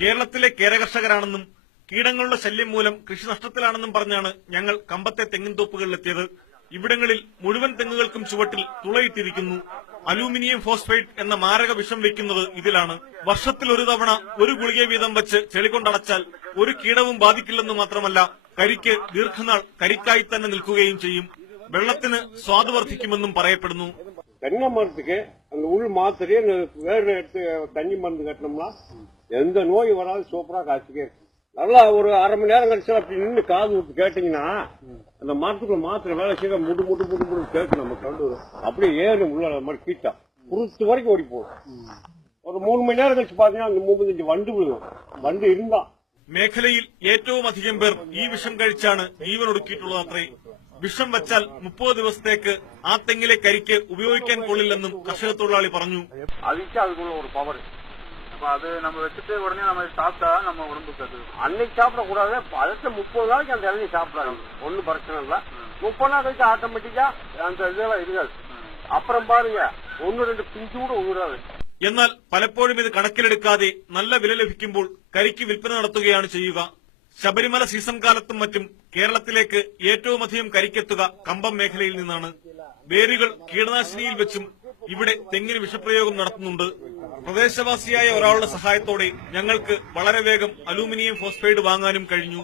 കേരളത്തിലെ കേരകർഷകരാണെന്നും കീടങ്ങളുടെ ശല്യം മൂലം കൃഷി നഷ്ടത്തിലാണെന്നും പറഞ്ഞാണ് ഞങ്ങൾ കമ്പത്തെ തെങ്ങിൻ തോപ്പുകളിലെത്തിയത്. ഇവിടങ്ങളിൽ മുഴുവൻ തെങ്ങുകൾക്കും ചുവട്ടിൽ തുളയിട്ടിരിക്കുന്നു. അലൂമിനിയം ഫോസ്ഫേറ്റ് എന്ന മാരക വിഷം വെക്കുന്നത് ഇതിലാണ്. വർഷത്തിൽ ഒരു തവണ ഒരു ഗുളിക വീതം വെച്ച് ചെളികൊണ്ടടച്ചാൽ ഒരു കീടവും ബാധിക്കില്ലെന്ന് മാത്രമല്ല, കരിക്ക് ദീർഘനാൾ കരിക്കായി തന്നെ നിൽക്കുകയും ചെയ്യും. വെള്ളത്തിന് സ്വാദ് വർദ്ധിക്കുമെന്നും പറയപ്പെടുന്നു. தென்னை மரத்துக்கு அந்த உள் மாத்திரையே வேறு எடுத்து தண்ணி மருந்து கட்டினோம்னா எந்த நோய் வராது, சூப்பரா காய்ச்சிக்கே இருக்கும். நல்லா ஒரு அரை மணி நேரம் கழிச்சு அப்படி நின்று காது விட்டு கேட்டீங்கன்னா அந்த மரத்துக்குள்ள மாத்திரை வேலை செய்ய முட்டு முட்டு முட்டு முட்டு கேட்கும். நம்ம கண்டு அப்படியே ஏறும் உள்ள மாதிரி கீட்டா குறுத்து வரைக்கும் ஓடி போகும். ഒരു 3 മണി നേരം കழிച്ച് പാത്തീங்கன்னா அந்த 35 വണ്ട് വിഴും. വണ്ട് ഇരുന്നാ മേഖലയിൽ ഏറ്റവും അധികം പേർ ഈ വിഷം കഴിച്ചാണ് ജീവനൊടുക്കിയിട്ടുള്ളതത്രേ. വിഷം വച്ചാൽ 30 ദിവസത്തേക്ക് ആ തെങ്ങിലെ കരിക്ക് ഉപയോഗിക്കാൻ കൊള്ളില്ലെന്നും കർഷക തൊഴിലാളി പറഞ്ഞു. அதுக்கு அதுக்குள்ள ஒரு பவர். அப்ப அது நம்ம வச்சுட்டு உடனே நம்ம சாப்பிட்டா நம்ம உடம்புக்கு அது அன்னைக்கு சாப்பிடக்கூடாது. அடுத்த 30 நாளைக்கு அந்த இளநீ சாப்பிடாது. ஒன்னும் பிரச்சனை இல்ல. 30 நாள் கழிச்சு ஆட்டோமேட்டிக்கா அந்த இதெல்லாம் இருக்காது. அப்புறம் பாருங்க 1-2 பிஞ்சு கூட உழுறாது. എന്നാൽ പലപ്പോഴും ഇത് കണക്കിലെടുക്കാതെ നല്ല വില ലഭിക്കുമ്പോൾ കരിക്ക് വിൽപ്പന നടത്തുകയാണ് ചെയ്യുക. ശബരിമല സീസൺ കാലത്തും മറ്റും കേരളത്തിലേക്ക് ഏറ്റവുമധികം കരിക്കെത്തുക കമ്പം മേഖലയിൽ നിന്നാണ്. വേരുകൾ കീടനാശിനിയിൽ വെച്ചും ഇവിടെ തെങ്ങിന് വിഷപ്രയോഗം നടത്തുന്നുണ്ട്. പ്രദേശവാസിയായ ഒരാളുടെ സഹായത്തോടെ ഞങ്ങൾക്ക് വളരെ വേഗം അലൂമിനിയം ഫോസ്ഫേറ്റ് വാങ്ങാനും കഴിഞ്ഞു.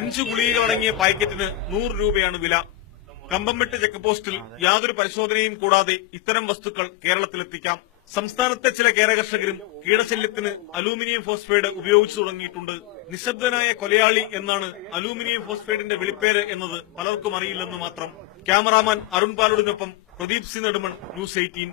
5 ഗുളികകളടങ്ങിയ പാക്കറ്റിന് 100 രൂപയാണ് വില. കമ്പംമെട്ട് ചെക്ക് പോസ്റ്റിൽ യാതൊരു പരിശോധനയും കൂടാതെ ഇത്തരം വസ്തുക്കൾ കേരളത്തിലെത്തിക്കാം. സംസ്ഥാനത്തെ ചില കേരകർഷകരും കീടശല്യത്തിന് അലൂമിനിയം ഫോസ്ഫേറ്റ് ഉപയോഗിച്ചു തുടങ്ങിയിട്ടുണ്ട്. നിശബ്ദനായ കൊലയാളി എന്നാണ് അലൂമിനിയം ഫോസ്ഫേറ്റിന്റെ വിളിപ്പേര് എന്നത് പലർക്കും അറിയില്ലെന്ന് മാത്രം. ക്യാമറാമാൻ അരുൺ പാലോടിനൊപ്പം പ്രദീപ് സി നെടുമൺ, ന്യൂസ് 18.